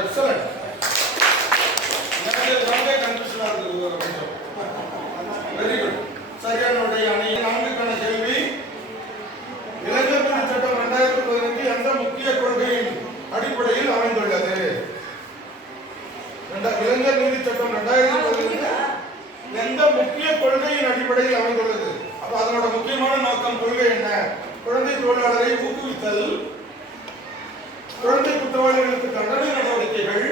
Excellent கேள்வி. இளைஞர்கள் சட்டம் ரெண்டாயிரத்தி எந்த முக்கிய கொள்கையின் அடிப்படையில் அமைந்துள்ளது. இளைஞர் நீதி சட்டம் ரெண்டாயிரத்தி பதினைந்து எந்த முக்கிய கொள்கையின் அடிப்படையில் அமைந்துள்ளது. அப்போ அதனோட முக்கியமான நோக்கம் கொள்கை என்ன? குழந்தை தொழிலாளரை ஊக்குவித்தல். குழந்தை குற்றவாளிகளுக்கு தண்டனை நடவடிக்கைகள்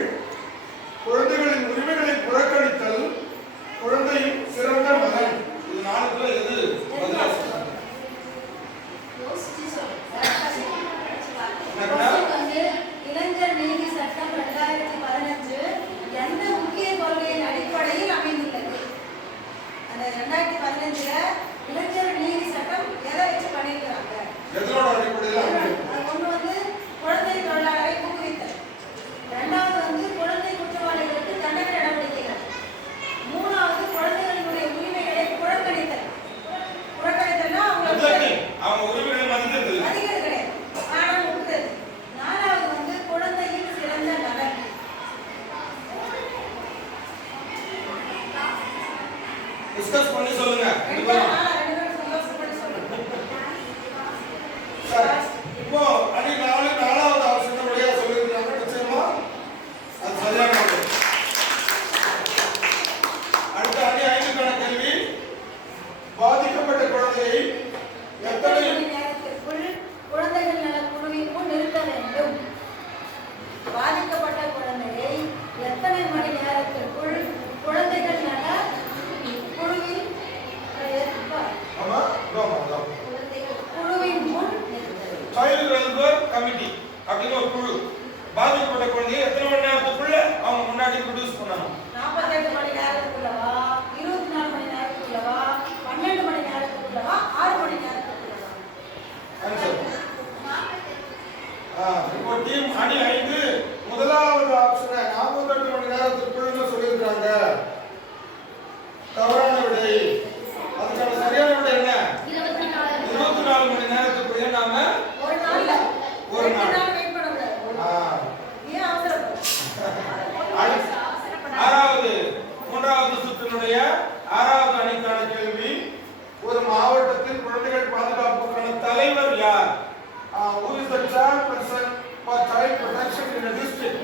concern for protection in the district.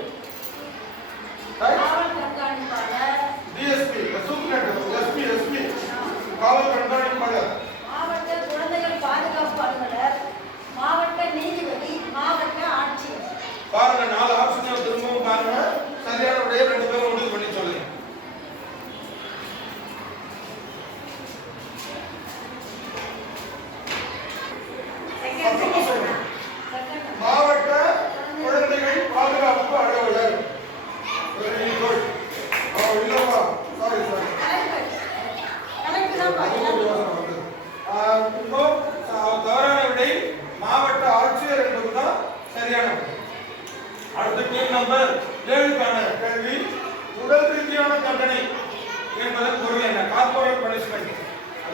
Right?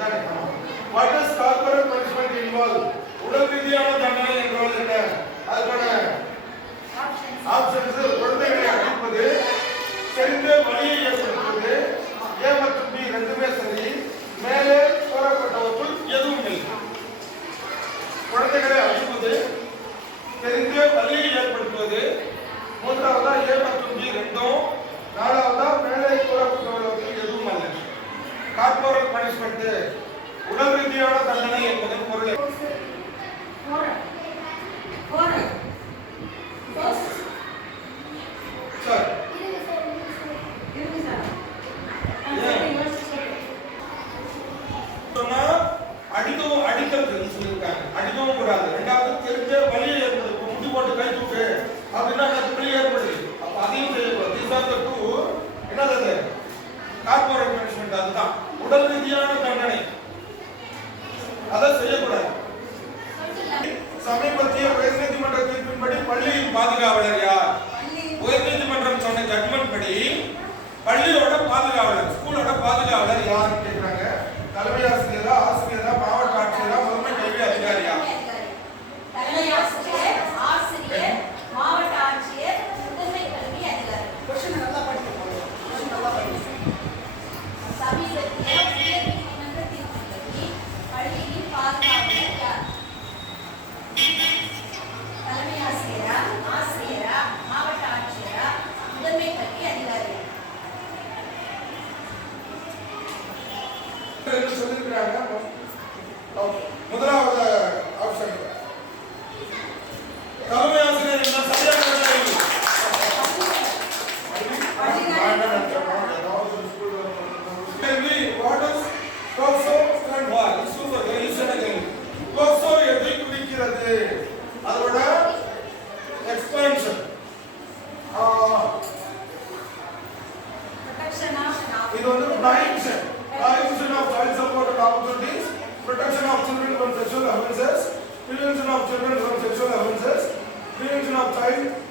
Dale, சோதனை என்பது பொருளை அடிக்கவும் அடிக்கிறது சொல்லியிருக்காங்க. அடிக்கவும் கூடாது. ரெண்டாவது தெரிஞ்ச வழியை ஏற்படுது. இப்போ முடி போட்டு கை தூக்கு. அப்படின்னா எனக்கு வழி ஏற்படுது? உடல் ரீதியான தண்டனை. அதான் செய்யக்கூடாது. சமீபத்திய உயர்நீதிமன்ற தீர்ப்பின்படி பள்ளியின் பாதுகாவலர் யார்? உயர்நீதிமன்றம் சொன்ன ஜட்மெண்ட் படி பள்ளியோட பாதுகாவலர் ஸ்கூலோட பாதுகாவலர் யாருக்கு என்று சொல்லியிருக்கிறாங்க ஓகே. முதலாவது ஆப்ஷன் தலைமை ஆசிரியர் என்ன சரியான கேள்வி. கேள்வி what is Gozo and wall super ஈஸியான கேள்வி கோசோ எதை குறிக்கிறது அதோட எக்ஸ்பென்ஷன் protection of இது வந்து prevention prevention of child support and opportunities protection of children from sexual offences prevention of children from sexual offences prevention of child